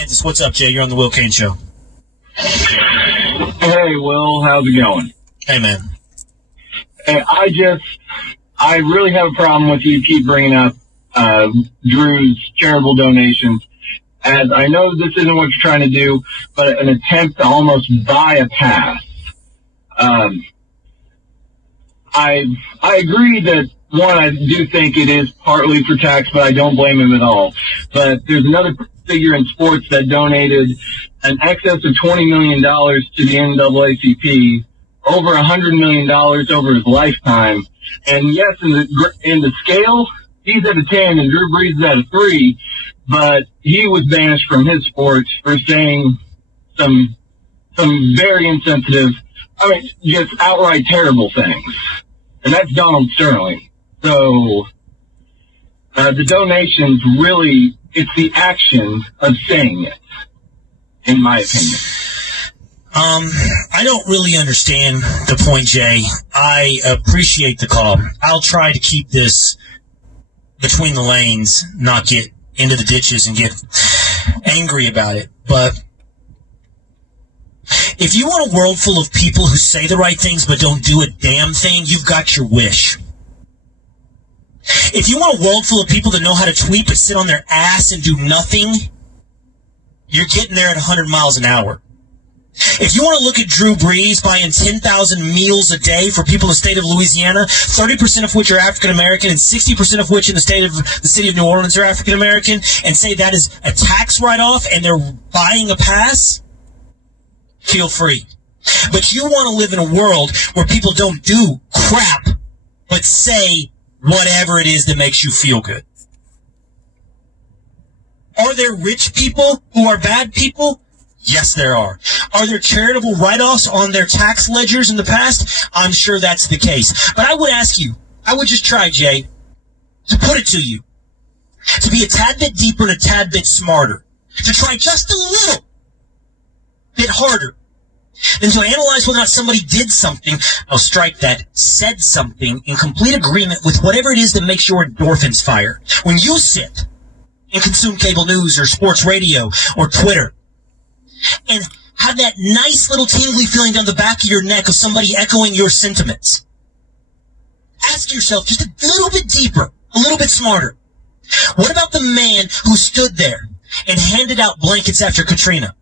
Kansas. What's up, Jay? You're on the Will Cain Show. Hey, Will. How's it going? Hey, man. Hey, I really have a problem with you keep bringing up Drew's charitable donations, as I know this isn't what you're trying to do, but an attempt to almost buy a pass. I agree that, one, I do think it is partly for tax, but I don't blame him at all. But there's another figure in sports that donated an excess of $20 million to the NAACP, over $100 million over his lifetime. And yes, in the scale, he's at a 10 and Drew Brees is at a 3, but he was banished from his sports for saying some very insensitive, just outright terrible things. And that's Donald Sterling. So the donations really, it's the action of saying it, in my opinion. I don't really understand the point, Jay. I appreciate the call. I'll try to keep this between the lanes, not get into the ditches and get angry about it. But if you want a world full of people who say the right things but don't do a damn thing, you've got your wish. If you want a world full of people that know how to tweet but sit on their ass and do nothing, you're getting there at 100 miles an hour. If you want to look at Drew Brees buying 10,000 meals a day for people in the state of Louisiana, 30% of which are African American and 60% of which in the city of New Orleans are African American, and say that is a tax write-off and they're buying a pass, feel free. But you want to live in a world where people don't do crap but say whatever it is that makes you feel good. Are there rich people who are bad people? Yes, there are. Are there charitable write-offs on their tax ledgers in the past? I'm sure that's the case. But I would ask you, I would just try, Jay, to put it to you, to be a tad bit deeper and a tad bit smarter, to try just a little bit harder, than to analyze whether or not somebody did something, I'll strike that, said something in complete agreement with whatever it is that makes your endorphins fire. When you sit and consume cable news or sports radio or Twitter, and have that nice little tingly feeling down the back of your neck of somebody echoing your sentiments, ask yourself just a little bit deeper, a little bit smarter. What about the man who stood there and handed out blankets after Katrina?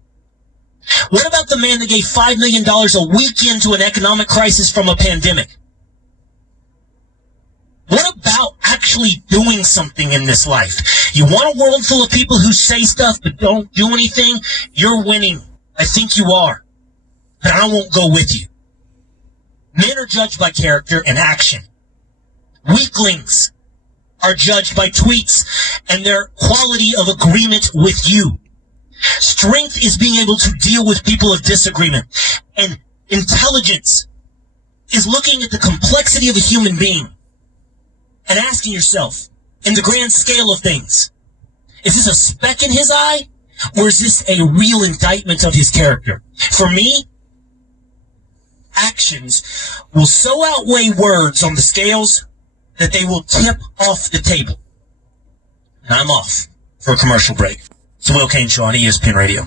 What about the man that gave $5 million a week into an economic crisis from a pandemic? What about actually doing something in this life? You want a world full of people who say stuff but don't do anything? You're winning. I think you are. But I won't go with you. Men are judged by character and action. Weaklings are judged by tweets and their quality of agreement with you. Strength is being able to deal with people of disagreement. And intelligence is looking at the complexity of a human being and asking yourself, in the grand scale of things, is this a speck in his eye, or is this a real indictment of his character? For me, actions will so outweigh words on the scales that they will tip off the table. And I'm off for a commercial break. It's the Will Cain Show on ESPN Radio.